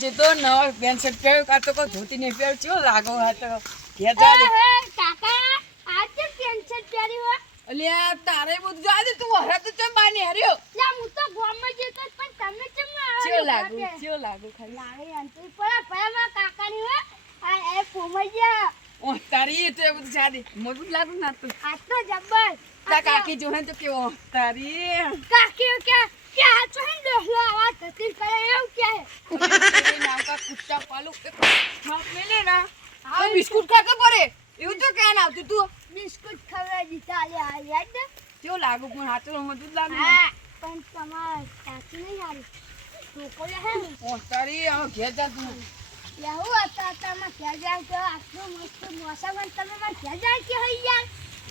જે તો નવા પેન્ટ શર્ટ પહેર્યો કાં તો કોઈ ધોતી નહીં પહેર્યો ચેવો લાગો હા તો ઘેર જા દે. કાકા આ કેમ પેન્શન પહેરી હોય અલ્યા તારે બધું જા દે તું હરા તો ચમ બાની હાર્યો? લા હું તો ગામમાં જતો પણ તમે કેમ આવા લાગુ ચેવો લાગુ ખાલી? લાગે અંતરી પરા પરા કાકાની આ એ ગયા. ઓ તારી તો એ બધું જા દે મજબૂત લાગુ ના તું. આ તો જબ્બર તા કાકી જોહે તો કેવો તારી કાકી કે કે આ છો ને ડોહલો આવા ધતી કરે એવું કે. હે નામ કા કુત્તા પાલુ કે માર મેલે ના આ બિસ્કુટ ખા કે પડે એવું તો કે ના આવતું તું. બિસ્કુટ ખવડા દીતા આલે આ યાદ ને કેવો લાગુ પણ હાથો મજૂદ લાગુ હા પણ તમાર સાચી નહીં હારી છોકરી હે ઓ તારી આ ઘેર જા તું. યાહુ આતા તમાર ઘેર જાવ તો આટલું મસ્ત મોસમ તમે માર ઘેર જાય કે હૈ યાર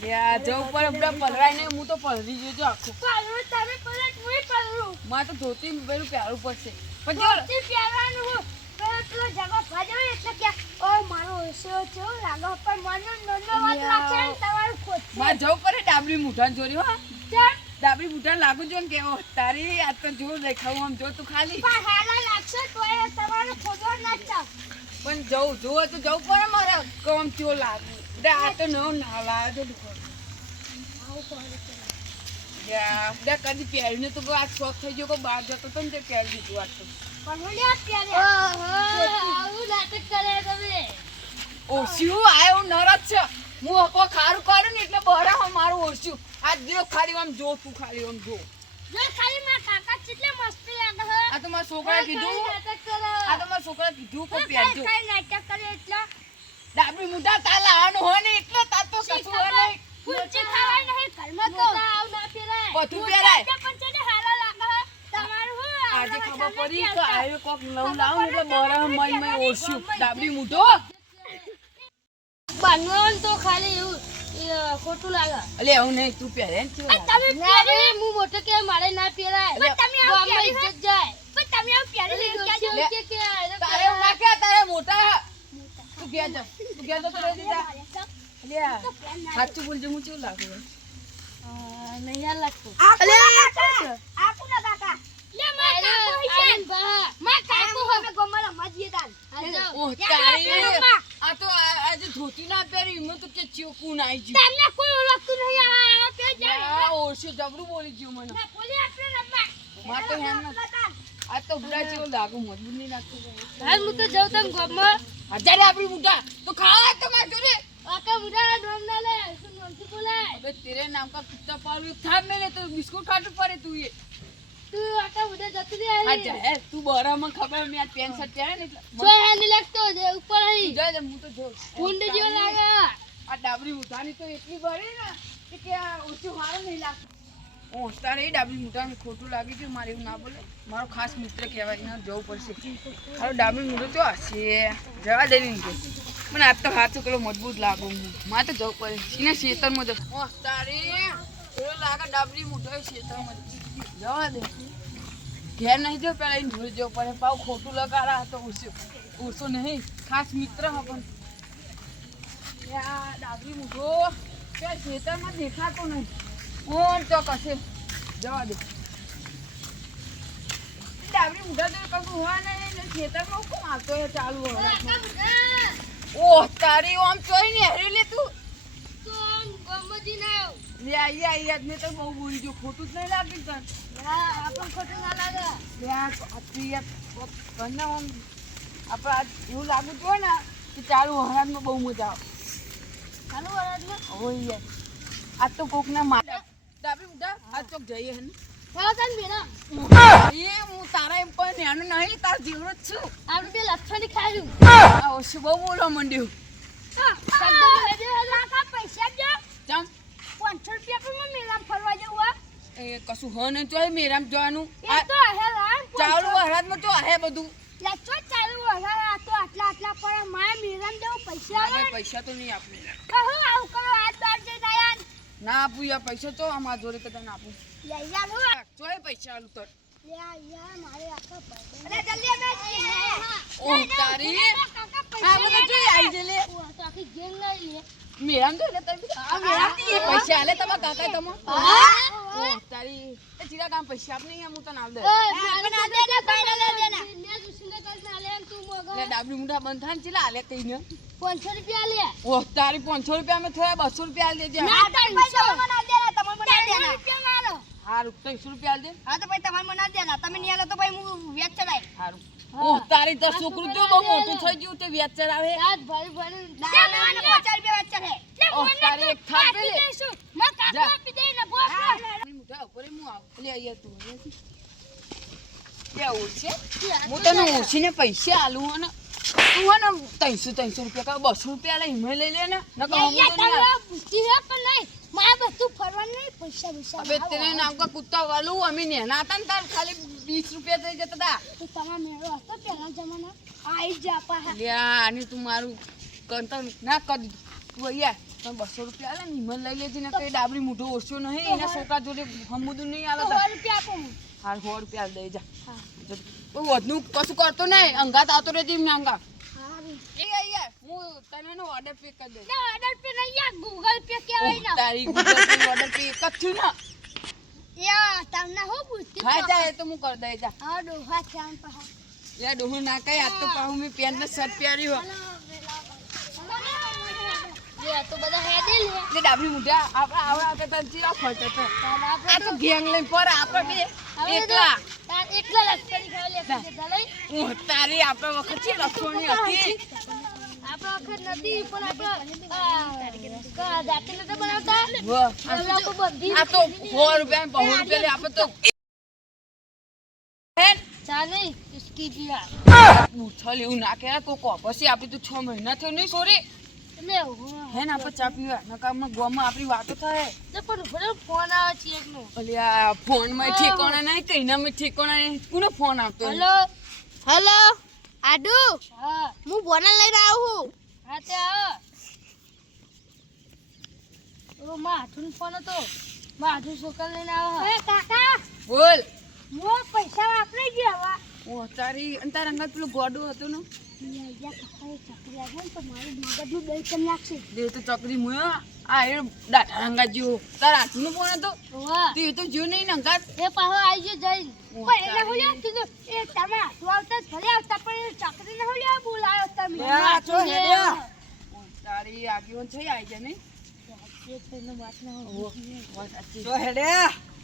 યા જો ઉપર આપડા પલરાય ને હું તો પલરી ગયો આખું. પલરું તમે પલટ હું પલરું માં તો ધોતી પેલું પહેરવું પડશે. પણ જો ધોતી પહેરવાનું પેલો પેલો જગો ભજવે એટલે કે ઓ મારો ઓછો છે લાગો પણ મનો નનો વાત યાર. ને તમારું ખોટ. માં જવું પડે ડાબરી મુઠાન ચોરી હા. ચાલ ડાબરી મુઠાન લાગુ જો ને કેવો તારી આ તો જો દેખાવું આમ જો તું ખાલી. પણ હાલા લાગશે તો એ તમારું ના પણ જવું જોવો તો જવું પડે મારે કોમ ચો લાગે. આ તો નવો ના યા દે કદી પહેરીને તો આ શોખ થઈ ગયો બહાર જતો તો ને તે પહેરી દીધું આ તો હું હકો ખારું કરું ને એટલે બરા મારું ઓછું આ દેવ ખાલી આમ જો તું ખાલી આમ જો જો ખાલી મારા કાકા કેટલે મસ્તી લાગે હે આ તો મારા છોકરા કીધું આ તો મારા છોકરા કીધું નાટક કરે એટલે ડાબરી મુઢા તા લાવવાનું હોય ને એટલે તાર તો કશું હોય નહીં. ફૂલચી ખાવાય નહીં ઘરમાં તો આવ ના પહેરાય. બધું પહેરાય. પણ હારા લાગે તમારું હું આજે ખબર પડી તો. આયો કોક નવું લાવ એટલે બરા મય મય ઓછું. ડાબી મુઢો. બાંધવાનું તો ખાલી એવું ખોટું લાગે. અલે આવું નહીં તું પહેરે ને કેવું તમે પહેરી હું મોટો કે મારે ના પહેરાય. અલે, તમે આવું પહેરી જાય. પણ તમે આવું પહેરી કે કે તારે ના કે તારે મોટા હે. તું ઘેર જા તું ઘેર જા. તો રહી દીધા અલ્યા સાચું બોલજે હું કેવું લાગુ નહીં યાર લાગતું. અલે આપુના કાકા. લે માર કાકો હિસાન માર કાકો હવે ગમરા મજીએ દાન ઓહ તારી. આ તો આજે ધોતી ના પહેરી મેં તો કે ચોકું નાઈ ગયું. તમને કોઈ ઓળખતું નહીં આ આ પે જાય? ઓછું જબરું બોલી ગયું મને. ના બોલી આપણે રમવા. માર તો હેમ આ તો બુડા જેવો લાગુ મજબૂત નહીં લાગતું. હાલ હું તો જાઉં તને ગમમાં. અત્યારે આપણી બુઢા તો ખાવા તો માર જોડે આકા બુઢા નામ ના લે તું નામથી બોલાય? અબે તેરે નામ કા કુત્તા પાલુ ખા મેલે તો બિસ્કુટ ખાટુ પડે તું એ. તું આકા બુઢા જતી રે આ જા તું બરા મને ખબર મે આ પેન શર્ટ છે ને જો હે ને લખતો જે ઉપર આઈ જો જો હું તો જો કુંડ જેવો લાગે. આ ડાબરી બુઢાની તો એટલી ભરી ને કે ઓછું હારું નહીં લાગતું. ઓ રહી ડાબી મુઠાને ખોટું લાગી ગયું મારે એવું ના બોલે. મારો ખાસ મિત્ર કહેવાય, એને જવું પડશે. મારો ડાબરી મોટો તો હશે. જવા દે નહીં મને આજ તો હાથ કેટલો મજબૂત લાગુ હું. મારે તો જવું પડે. એને શેતરમાં જ ઓ રે એવું લાગે ડાબરી મોટો શેતરમાં જવા. દે. ઘેર નહીં જો પેલા એને જોઈ જવું પડે. પાવ ખોટું લગાડા તો ઓછો ઓછો નહીં. ખાસ મિત્ર હા, પણ. ડાબરી મોટો શેતરમાં દેખાતો નહીં. કોણ તો કશે. જવા દે. ડાબરી મૂઠા તો કશું હોય ને ખેતરમાં કોણ આવતો હોય ચાલુ હોય ઓહ તારી આમ ચોઈ ને હેરી લે તું ખોટું જ નહીં લાગે ખોટું ના લાગે. આપણે આજ એવું લાગુ જોઈએ ને કે ચાલુ હરાજમાં બહુ મજા આવે. ચાલુ વરસમાં ઓય યાર. આ તો કોકના ઉડા આ ચોક જઈએ હે ચાલો મેરા એ હું તારા એમ પણ નાનો નહીં તાર જેવડો જ છું. આપણે બે લક્ષણી ખાયું આ ઓછું બહુ બોલવા માંડ્યું. પૈસા જો ચમ. પાંચસો રૂપિયા પણ મેળામાં ફરવા જવું એ કશું હો નહીં તો મેરામ જવાનું ચાલુ તો હે બધું. લચો ચાલુ હજાર તો આટલા આટલા પણ મારે મેળામાં જવું પૈસા પૈસા તો નહીં આપણે કહું આવું કરો ના આપું યાર પૈસા તો અમારા જોડે કદાચ ના આપું ચોય પૈસા આલુ તો ડાબડી મુંડા બંધ થાય પૈસા હાલે કઈ ના પાંચસો રૂપિયા લે. ઓહ તારી પાંચસો રૂપિયા અમે થોડા બસો રૂપિયા આલી દેજે. ના ત્રણસો. રૂપિયા મારો. હારું ત્રણસો રૂપિયા આલી દે. હા તો ભાઈ તમારે મને દેના. તમે નહીં આલો તો ભાઈ હું વેચ ચડાય હારું. ઓહ તારી તો છોકરું જો બહુ મોટું થઈ ગયું તે વ્યાજ ચડાવે? ભરી ના ના ના પચાસ રૂપિયા વેચ ચડે. ઓહ તારી એક થાપ લે દઈશું. કાકો આપી દે ને બોસ મુઠા ઉપર હું આવું. લે અહીંયા તું અહીંયાથી. લે ઓછી. હું તને ઓછીને પૈસા આલું હો ને. તું હો ને ત્રણસો ત્રણસો રૂપિયા કા બસો રૂપિયા લઈ લઈ લે ને. નકર તો નહીં હે પણ નહીં મારે બધું ફરવાનું નહીં પૈસા પૈસા અબે તેને નામ કા કુત્તા વાલું અમે નેના હતા ને તાર ખાલી વીસ રૂપિયા થઈ જતા હતા તો તમારા મેળો હતો પહેલા જમાના આઈ જા લ્યા આની તું મારું કંતર ના કરી દીધું તું અહીંયા તમે બસો રૂપિયા આલે ને હિમલ લઈ લેજે ને કઈ ડાબરી મોઢો ઓછો નહીં એના છોકરા જોડે હમુદું નહીં આવે રૂપિયા આપો હાલ સો રૂપિયા દઈ જા. હા. કોઈ વધનું કશું કરતો નહીં. અંગાત આવતો રહેજે એમને અંગા. એ અહીંયા હું તને ઓર્ડર પે કરી દઉં ના ઓર્ડર પે નહીં યાર ગૂગલ પે કહેવાય ને. તારી ગૂગલ પે ઓર્ડર પે એક ના. યા તમને હો બુદ્ધિ હા જા એ તો હું કરી દઈ જા. હા ડોહા આમ પાહા. ડોહું ના કઈ આજ તો પાહું મેં પેન્ટ ને શર્ટ પહેર્યું તો બધા મુઢા તને ચીરા તો આ તો ગેંગ લઈને પર આપણે બે એકલા. એકલા લશ્કરી ખાવા લે કીધા લઈ. તારી આપણે વખત છે રસોણી હતી? આપણા વખત નથી પણ આપણે કા જાતે નતા બનાવતા. વાહ, હવે આ તો સો રૂપિયા બહુ રૂપિયા લે આપણે તો હેન, ચા દિયા પૂછલ એવું ના કહેવાય કહો. પછી આપી તો છ મહિના થયો નહીં સોરી. લે હું હે ને આપણે ચા પીવા. નકા હમણાં આપણી વાતો થાય. તો પણ ભલે ફોન આવે છે એકનો. ઓલી આ ફોનમાં ઠેકાણા નહીં કઈનામાં ઠેકાણા નહીં. કોનો ફોન આવતો? હેલો? હેલો? આડુ? હા. હું બોના લઈને આવું હા તે આવો. ઓ માં હાથું ફોન હતો. માં હાથું છોકરા લઈને આવો. હે કાકા બોલ. મો પૈસા વાપરી ગયા હવે ઓ તારી અંગત પેલું ગોડું હતું ને? દે તો ચકરી મુયો. આ એ ડાટા રંગા જેવો. તારા હાથનું ફોન હતો? તે તો જો નહીં ને એ પાછો આવી ગયો પણ એટલે. હું કીધું એ તમે હાથું આવતા જ આવતા પણ એ ચકરીને હું લ્યા બોલાયો તમે. આ જો હેડ્યા. તારી થઈ આવી જાય નહીં? વાત ના. તો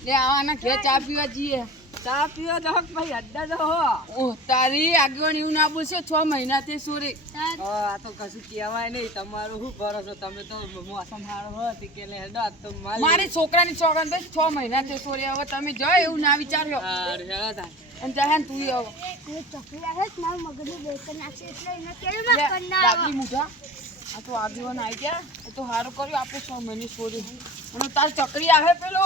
લે આવાના ઘે ચા પીવા જઈએ. ચા પીવા તો હક ભાઈ અડ્ડા તો હો ઓ તારી આગળ એવું ના બોલશે છ મહિનાથી સોરી. આ તો કશું કહેવાય નહીં તમારું શું ભરોસો? તમે તો મોસમ સારો હોય કે લે હેડો તો મારી મારી છોકરાની છોકરા ભાઈ છ મહિનાથી સોરી હવે તમે જો એવું ના વિચાર્યો? અરે હેડો તા અને તું હવે એ ચકરી આવે મારું મગજનું બેસન નાખશે એટલે એને કેવું લે, ના કરી ના આ તો આગેવાન આવી ગયા. એ તો સારું કર્યું આપણે છ મહિને સોરી. અને તાર ચકરી આવે પેલો?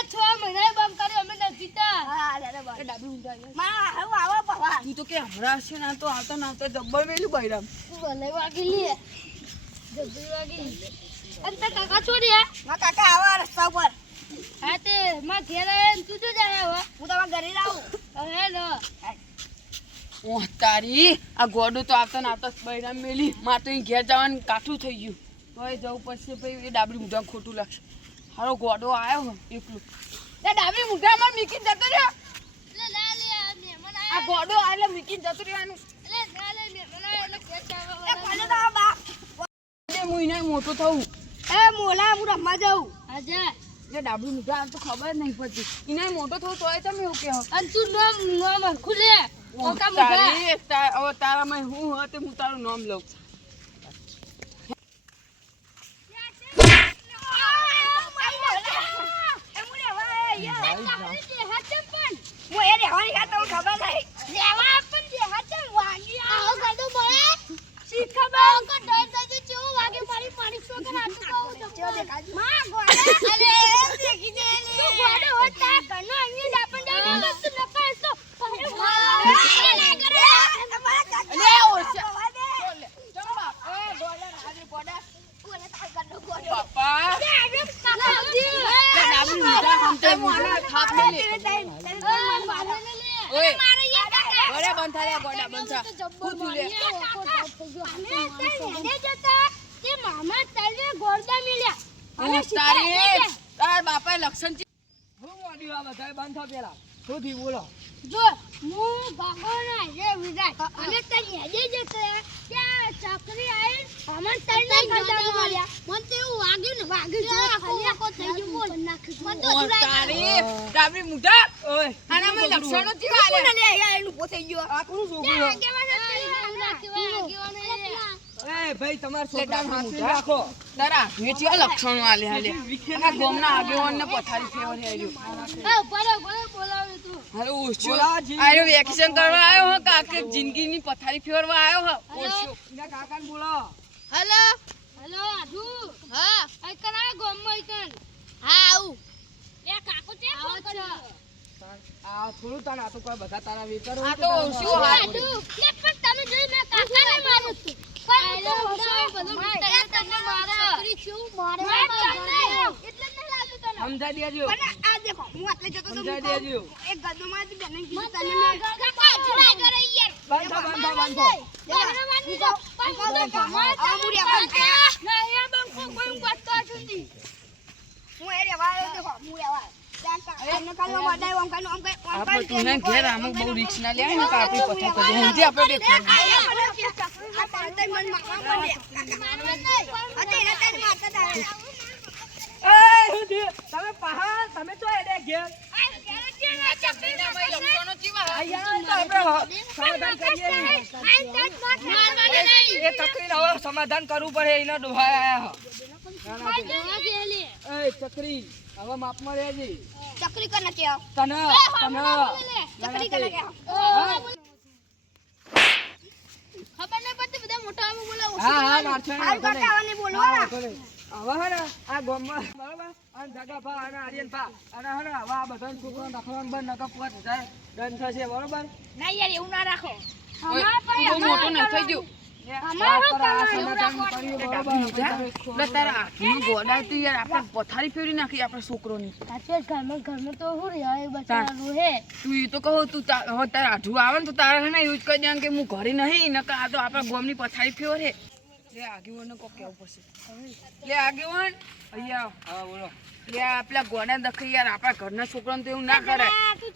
મુઠા દે દીધું ના લે ઓ બાજી છોકરા કેવું હા આ ગોડો ગોડો આવતો ને આવતો તો અમે નથી જીતા. તું તો કે હમણાં છે ના તો આવતો ને આવતો જબ્બર મેલું બૈરામ. ભલે વાગી લે. જલ્દી વાગી અને તાર કાકા છોડ્યા મારા કાકા આવા રસ્તા ઉપર. હા તે માં ઘેર ને તું જો જાય હવે. હું તમારા ઘરે લાવું હવે નો ઓ તારી. આ ગોડું તો આવતા ને આવતા બૈરામ મેલી. મારે તો ઘેર જવાનું કાઠું થઈ ગયું. તો એ જવું પડશે ભાઈ એ ડાબલી મુઠા ખોટું લાગશે. હારો ગોડો આવ્યો હો એકલું. મીકીને જતો રહ્યો એટલે ના લે આ મહેમાન આ ગોડો આ મીકીને જતો રહ્યો એટલે ના લે મહેમાન આયા એટલે ઘેર ચાવવા એ ભલે તો બા એટલે હું મોટો થવું. એ મોલા હું રમવા જાઉં. આજા. એટલે ડાબલી મુઠા આમ તો ખબર નહીં પડતી. એને મોટો થવું તોય તમે એવું કહો. અને તું નામ નામ ખુલે તારી તા- હવે તારામાં હું હોત હું તારું નામ લઉં. હું એ રહેવાની ખાત તમને ખબર નહીં. લેવા પણ દે હાચે વાગી આવો ગડો મળે શીખા બા કો ડર દજે ચેવો વાગે મારી મારી છોકર આટું કહું તો ચેવો દેખાય? માં ગોડા અરે દેખી દે તું ગોડો હોતા? કનો અહીં દાપણ દે વસ્તુ ન પાસ તો અલે ઓછા ઓય મારે યાર કાકા ગોડા બંધ થા લે ગોડા બંધ થા હું થયું લે અમે તઈ હેડે જતા તે મામા તઈને ગોળદા મિલ્યા અને હું સીધા હેડે તારી ગયા. તારા બાપાએ લક્ષણ ચી- હું મોડ્યું આ બધાય બંધ થા પેલા શું થયું બોલો જો હું ભગવાન જે વિરાટ અમે તઈ હેડે જતા ત્યાં ચકરી આવી અમન તઈને ગોળદા માર્યા મને તો એવું વાગ્યું ને વાગ્યું તારી મુઢા ગામના આગેવાનને પથારી ફેવરે આલ્યો હાલો ઓછો બોલા જી. આયો વેકેશન કરવા આવ્યો હો કે આખી જિંદગીની પથારી ફેરવા આવ્યો હો? ઓછો બોલો. હેલો. હેલો આધુ હા. આઈકન આ ગોમમાં આઈકન હા આવું. એ કાકો તે ફોન કર્યો? આ થોડું તાણ આ તો કોઈ બધા તારા વેતરો આ તો શું હાડું લે પણ તમે જોઈ મે કાકાને માર્યો તું પણ હું તો બધું વિચાર્યું તને મારા. છોકરી છું મારે એટલે ન નહીં લાગ્યું તને. સમજાઈ દેજો. પણ આ દેખો હું આટલે જતો તો સમજા હું દેજો. એક ગદોમાં જ બેને કીધું તને મે કાકા ચડાઈ કરે યાર બાંધો બાંધો બાંધો બાંધો બાંધો. બાંધો આ મુરિયા બાંધો ના એ બંકો કોઈ ગોતો છુંદી હું એરે વાળો દેખો મુરિયા વાળો. આપણે તુને ઘેર આમાં બહુ રિક્સ ના લે ને આપણી પથારી કરી હેંધી આપણે બે. એ તમે તમે તો ઘેર સમાધાન કરવું પડે એના ડોહાય ચકરી હવે માપમાં રહેજે ચકરી કર નાખ્યા તને તને ચકરી ખબર નહીં પડતી બધા મોટા બોલાવો. હા હા નાચો ને, હાલ નહીં. નહીં. હવે હે ને આ ગામમાં બરાબર અને જગા ભા અને આર્યન ભા અને હે ને હવે આ બધા છોકરો રાખવાનું બંધ નકર પોત જાય દંડ થશે બરોબર? ના યાર એવું ના રાખો. તું બહુ મોટો ન થઈ ગયો. આ પર આ સમાધાન કર્યું બરોબર? એટલે તારા હાથનું ગોડા તો યાર આપણે પથારી ફેરવી નાખી આપણે છોકરોની. સાચે ઘરમાં ઘરમાં તો હું ઘરે નહીં બચારાનું હે. તું આપડા ગોમની પથારી ફેર આઠું આવે ને તો તારે હે ને કે લે આગેવાન કોક કેવું પડશે. લે આગેવાન. અહીંયા હા બોલો. લે આ પેલા ગોડા દખી યાર આપણા ઘરના છોકરાને તો એવું ના કરે.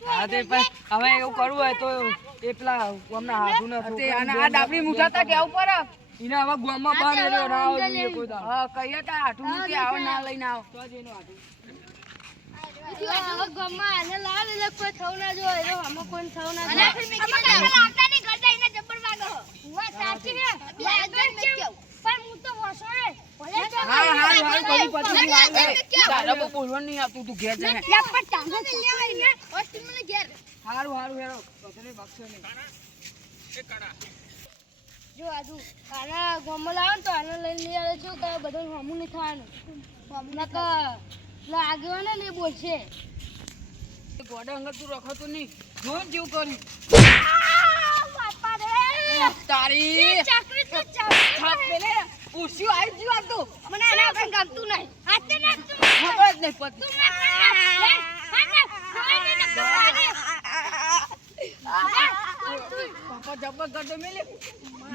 હા તે પણ હવે એવું કરવું હોય તો એ પેલા ગામના હાથું ના તે આના આ ડાબડી મુઠાતા કેવું પડે. એને હવે ગામમાં બાર એટલે ના આવવું જોઈએ કોઈ દાડો. હા કહીએ તાર આઠું મૂકી આવો ના લઈને આવો. તો જ એનું હાથું. ગમમાં આને લાવ એટલે કોઈ થવું ના જોઈએ. આમાં કોઈ થવું ના જોઈએ. લાગતા નહીં કરતા એને જબર વાગો સાચી હે પણ હું તો વસો ભલે તો હા હા હા કરું પછી લાગે તારા બહુ બોલવાનું નહીં આવતું તું ઘેર જા યા પણ ટાંગો તો લેવાય ને હોસ્ટેલ મને ઘેર હારું હારું હેરો. બધાને બક્ષો નહીં. જો આજુ આના ગોમમાં લાવો ને તો આને લઈને લઈ આવે છું કે બધું હમું નહીં થવાનું. નકર લાગ્યો ને ને બોલશે. ગોડા અંગર તું રખડતો નહીં. જો ને જેવું કર્યું. બાપા રે તારી. ચાકરી તો થાપ પેલે ઉસ્યું આવી ગયું આ તો. મને આના પણ ગમતું નહીં. હાથે નાખતું ખબર જ નહીં પડતી. પાપા જબ્બર કરતો મેલે.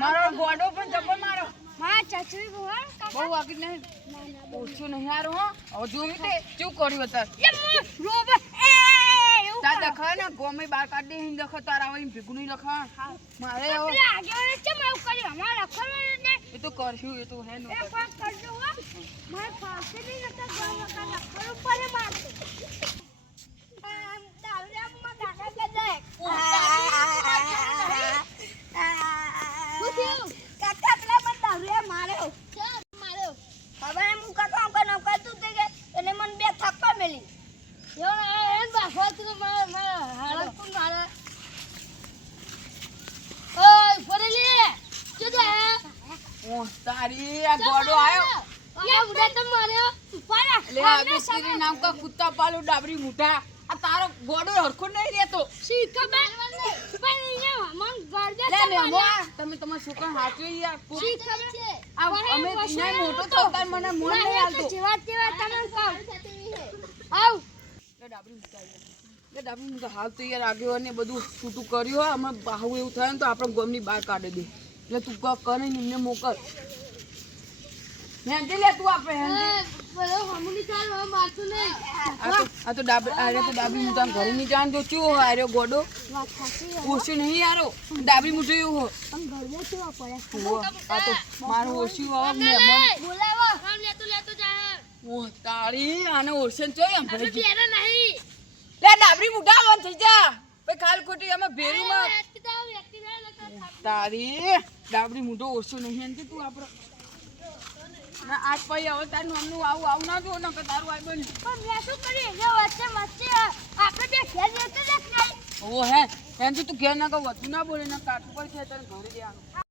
મારો ગોડો પણ જબ્બર મારો. બહુ વાગી નહીં. ઓછું નહીં હારું હો. હવે જોયું તે. શું કર્યું અત્યારે? તાર દખા ને ગોમે બાર કાઢી દે હિંદ દખા આગે આવે છે ભેગું નહીં લખા મારે ને એ તો કરશું એ તો હે નો. કાકા પેલા મને દારૂએ માર્યો માર્યો હવે હું કાકો આમ કરીને આમ કરતું તે કે એને મને બે થપ્પા મેલી એવું ના એન બાફો તું મારે મારે હાલો કોણ મારે ઓય ફરેલી જુદે ઓ તારી આ ગોડો આયો લે ઉડા તો માર્યો પાડા લે નામ કા કુત્તા પાલો ડાબરી મુઠા આ તારો ગોડો હરખો નહીં રહેતો. શી ખબર? પણ અહીંયા મન ગરજે લે મેમો તમે તમારા છોકરા હાચવી યાર. શી ખબર? અમે ઇનાય મોટો તો તાર મને મોન નહીં આલતો જેવા તેવા તમે કહો. આવ ડાબરી મુઠા હાલ તો યાર ને બધું છૂટું કર્યું હમણાં બાહુ એવું થાય ને તો આપણે ગમની બહાર કાઢી દે. એટલે તું કરે ને એમને મોકલ. હેંડી લે તું આપણે પેલો હમુની ચાલ હવે મારતું નહીં આ તો ડાબી આરે તો ડાબી હું ઘરે નહીં જાણ જો ચો આર્યો ગોડો. ઓછું નહીં યારો ડાબી મુઠો એવું હોવે. આ તો મારું ઓછું હવે મહેમાન બોલાવો. કામ લેતું લેતું જાય ઓહ, તારી આને ઓળશે ચોય આમ ભરી નહીં. લે ડાબરી મુઢા વન થઈ જા. ભાઈ ખાલ ખોટી અમે ના લગા તારી ડાબરી મુઢો ઓછો નહીં એમ કે તું આપણે ના આજ પછી હવે તારું આમનું આવું આવું ના જો નકર તારું આ બન પણ મેં શું કરી એ વચ્ચે વચ્ચે આપણે બે ઘેર જતો દેખ નહીં ઓ હે એમ તું ઘેર ના કહું વધુ ના બોલે ના કાટું પર છે તને ઘરે જવાનું